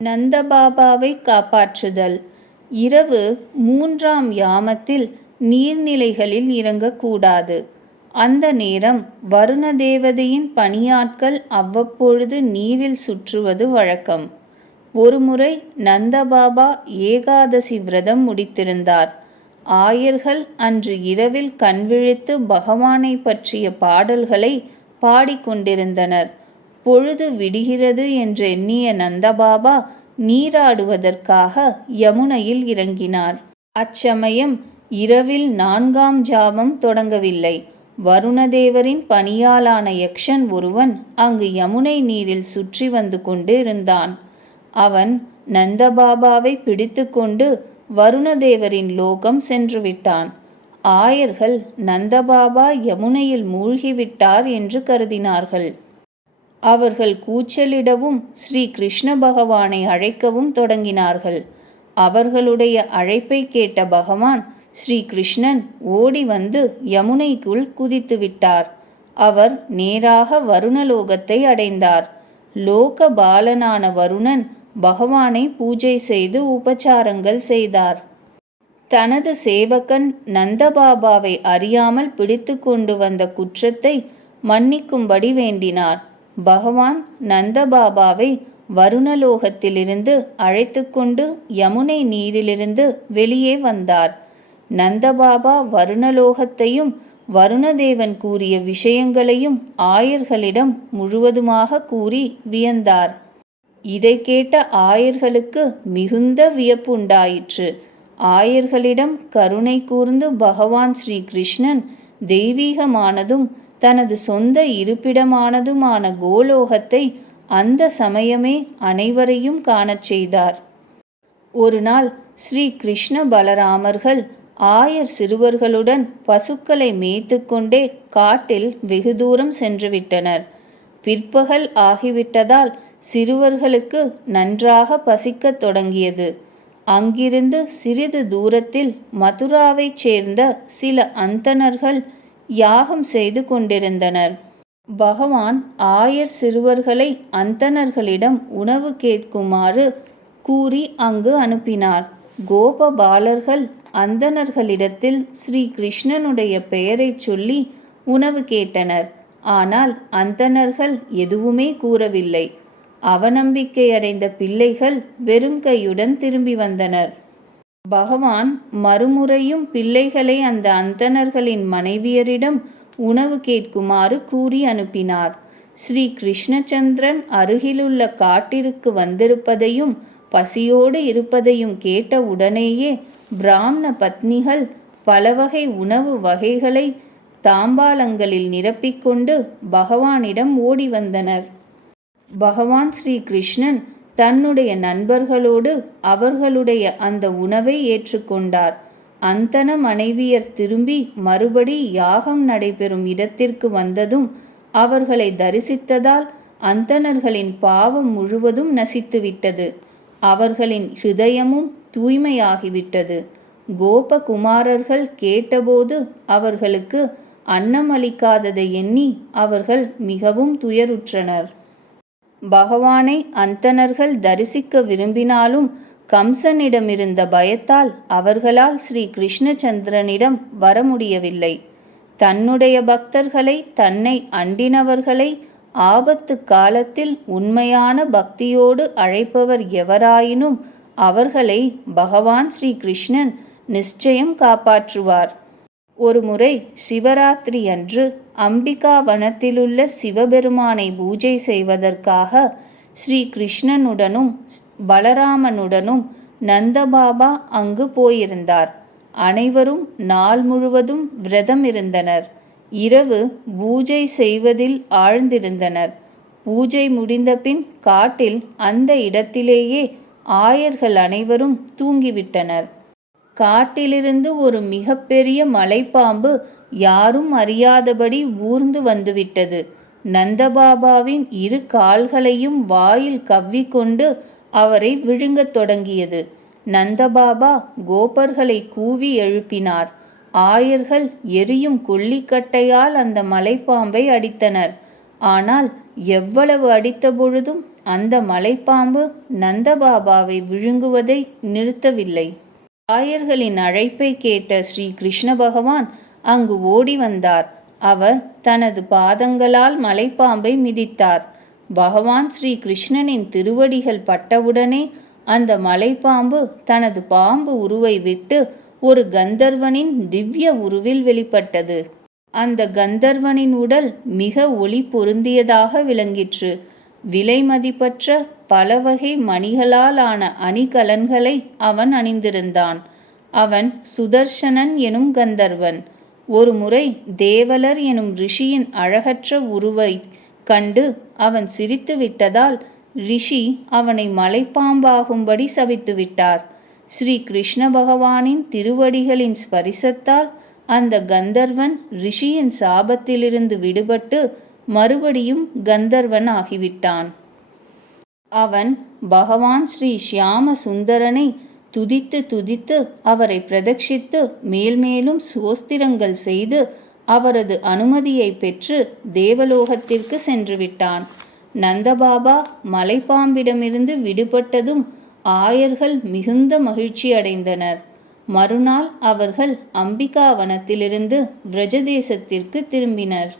நந்தபாபாவை காப்பாற்றுதல். இரவு 3ஆம் யாமத்தில் நீர்நிலைகளில் இறங்கக்கூடாது. அந்த நேரம் வருண தேவதையின் பணியாட்கள் அவ்வப்பொழுது நீரில் சுற்றுவது வழக்கம். ஒருமுறை நந்தபாபா ஏகாதசி விரதம் முடித்திருந்தார். ஆயர்கள் அன்று இரவில் கண்விழித்து பகவானை பற்றிய பாடல்களை பாடிக்கொண்டிருந்தனர். பொழுது விடுகிறது என்றெண்ணிய நந்தபாபா நீராடுவதற்காக யமுனையில் இறங்கினார். அச்சமயம் இரவில் 4ஆம் ஜாமம் தொடங்கவில்லை. வருணதேவரின் பணியாளான யக்ஷன் ஒருவன் அங்கு யமுனை நீரில் சுற்றி வந்து கொண்டு இருந்தான். அவன் நந்தபாபாவை பிடித்து கொண்டு வருணதேவரின் லோகம் சென்றுவிட்டான். ஆயர்கள் நந்தபாபா யமுனையில் மூழ்கிவிட்டார் என்று கருதினார்கள். அவர்கள் கூச்சலிடவும் ஸ்ரீ கிருஷ்ண பகவானை அழைக்கவும் தொடங்கினார்கள். அவர்களுடைய அழைப்பை கேட்ட பகவான் ஸ்ரீ கிருஷ்ணன் ஓடி வந்து யமுனைக்குள் குதித்துவிட்டார். அவர் நேராக வருணலோகத்தை அடைந்தார். லோக பாலனான வருணன் பகவானை பூஜை செய்து உபச்சாரங்கள் செய்தார். தனது சேவகன் நந்தபாபாவை அறியாமல் பிடித்து கொண்டு வந்த குற்றத்தை மன்னிக்கும்படி வேண்டினார். பகவான் நந்தபாபாவை வருணலோகத்திலிருந்து அழைத்து கொண்டு யமுனை நீரிலிருந்து வெளியே வந்தார். நந்தபாபா வருணலோகத்தையும் வருணதேவன் கூறிய விஷயங்களையும் ஆயர்களிடம் முழுவதுமாக கூறி வியந்தார். இதை கேட்ட ஆயர்களுக்கு மிகுந்த வியப்பு உண்டாயிற்று. ஆயர்களிடம் கருணை கூர்ந்து பகவான் ஸ்ரீ கிருஷ்ணன் தெய்வீகமானதும் தனது சொந்த இருப்பிடமானதுமான கோலோகத்தை அந்த சமயமே அனைவரையும் காணச் செய்தார். ஒரு நாள் ஸ்ரீ கிருஷ்ண பலராமர்கள் ஆயர் சிறுவர்களுடன் பசுக்களை மேய்த்து கொண்டே காட்டில் வெகு தூரம் சென்றுவிட்டனர். பிற்பகல் ஆகிவிட்டதால் சிறுவர்களுக்கு நன்றாக பசிக்கத் தொடங்கியது. அங்கிருந்து சிறிது தூரத்தில் மதுராவைச் சேர்ந்த சில அந்தணர்கள் யாகம் செய்து கொண்டிருந்தனர். பகவான் ஆயர் சிறுவர்களை அந்தணர்களிடம் உணவு கேட்குமாறு கூறி அங்கு அனுப்பினார். கோபபாலர்கள் அந்தணர்களிடத்தில் ஸ்ரீ கிருஷ்ணனுடைய பெயரைச் சொல்லி உணவு கேட்டனர். ஆனால் அந்தணர்கள் எதுவுமே கூறவில்லை. அவநம்பிக்கையடைந்த பிள்ளைகள் வெறும் கையுடன் திரும்பி வந்தனர். பகவான் மறுமுறையும் பிள்ளைகளை அந்த அந்தணர்களின் மனைவியரிடம் உணவு கேட்குமாறு கூறி அனுப்பினார். ஸ்ரீ கிருஷ்ணச்சந்திரன் அருகிலுள்ள காட்டிற்கு வந்திருப்பதையும் பசியோடு இருப்பதையும் கேட்ட உடனேயே பிராமண பத்னிகள் பலவகை உணவு வகைகளை தாம்பாலங்களில் நிரப்பிக்கொண்டு பகவானிடம் ஓடி வந்தனர். பகவான் ஸ்ரீ கிருஷ்ணன் தன்னுடைய நண்பர்களோடு அவர்களுடைய அந்த உணவை ஏற்றுக்கொண்டார். அந்தண மனைவியர் திரும்பி மறுபடி யாகம் நடைபெறும் இடத்திற்கு வந்ததும் அவர்களை தரிசித்ததால் அந்தணர்களின் பாவம் முழுவதும் நசித்துவிட்டது. அவர்களின் ஹிருதயமும் தூய்மையாகிவிட்டது. கோபகுமாரர்கள் கேட்டபோது அவர்களுக்கு அன்னமளிக்காததை எண்ணி அவர்கள் மிகவும் துயருற்றனர். பகவானை அந்தணர்கள் தரிசிக்க விரும்பினாலும் கம்சனிடமிருந்த பயத்தால் அவர்களால் ஸ்ரீ கிருஷ்ணச்சந்திரனிடம் வர முடியவில்லை. தன்னுடைய பக்தர்களை, தன்னை அண்டினவர்களை ஆபத்து காலத்தில் உண்மையான பக்தியோடு அழைப்பவர் எவராயினும் அவர்களை பகவான் ஸ்ரீ கிருஷ்ணன் நிச்சயம் காப்பாற்றுவார். ஒருமுறை சிவராத்திரி அன்று அம்பிகா வனத்திலுள்ள சிவபெருமானை பூஜை செய்வதற்காக ஸ்ரீ கிருஷ்ணனுடனும் பலராமனுடனும் நந்தபாபா அங்கு போயிருந்தார். அனைவரும் நாள் முழுவதும் விரதம் இருந்தனர். இரவு பூஜை செய்வதில் ஆழ்ந்திருந்தனர். பூஜை முடிந்தபின் காட்டில் அந்த இடத்திலேயே ஆயர்கள் அனைவரும் தூங்கிவிட்டனர். காட்டிலிருந்து ஒரு மிகப்பெரிய மலைப்பாம்பு யாரும் அறியாதபடி ஊர்ந்து வந்துவிட்டது. நந்தபாபாவின் இரு கால்களையும் வாயில் கவ்விக்கொண்டு அவரை விழுங்கத் தொடங்கியது. நந்தபாபா கோபர்களை கூவி எழுப்பினார். ஆயர்கள் எரியும் கொல்லிக்கட்டையால் அந்த மலைப்பாம்பை அடித்தனர். ஆனால் எவ்வளவு அடித்த பொழுதும் அந்த மலைப்பாம்பு நந்தபாபாவை விழுங்குவதை நிறுத்தவில்லை. ஆயர்களின் அழைப்பை கேட்ட ஸ்ரீ கிருஷ்ண பகவான் அங்கு ஓடி வந்தார். அவர் தனது பாதங்களால் மலைப்பாம்பை மிதித்தார். பகவான் ஸ்ரீ கிருஷ்ணனின் திருவடிகள் பட்டவுடனே அந்த மலைப்பாம்பு தனது பாம்பு உருவை விட்டு ஒரு கந்தர்வனின் திவ்ய உருவில் வெளிப்பட்டது. அந்த கந்தர்வனின் உடல் மிக ஒளி பொருந்தியதாக விளங்கிற்று. விலை மதிப்பற்ற பல வகை மணிகளால் ஆன அணிகலன்களை அவன் அணிந்திருந்தான். அவன் சுதர்சனன் எனும் கந்தர்வன். ஒருமுறை தேவலர் எனும் ரிஷியின் அழகற்ற உருவை கண்டு அவன் சிரித்து விட்டதால் ரிஷி அவனை மலைப்பாம்பாகும்படி சபித்துவிட்டார். ஸ்ரீ கிருஷ்ண பகவானின் திருவடிகளின் ஸ்பரிசத்தால் அந்த கந்தர்வன் ரிஷியின் சாபத்திலிருந்து விடுபட்டு மறுபடியும் கந்தர்வன் ஆகிவிட்டான். அவன் பகவான் ஸ்ரீ ஷியாம சுந்தரனை துதித்து துதித்து அவரை பிரதட்சித்து மேல்மேலும் சோஸ்திரங்கள் செய்து அவரது அனுமதியை பெற்று தேவலோகத்திற்கு சென்று விட்டான். நந்தபாபா மலைப்பாம்பிடமிருந்து விடுபட்டதும் ஆயர்கள் மிகுந்த மகிழ்ச்சி அடைந்தனர். மறுநாள் அவர்கள் அம்பிகாவனத்திலிருந்து விரஜதேசத்திற்கு திரும்பினர்.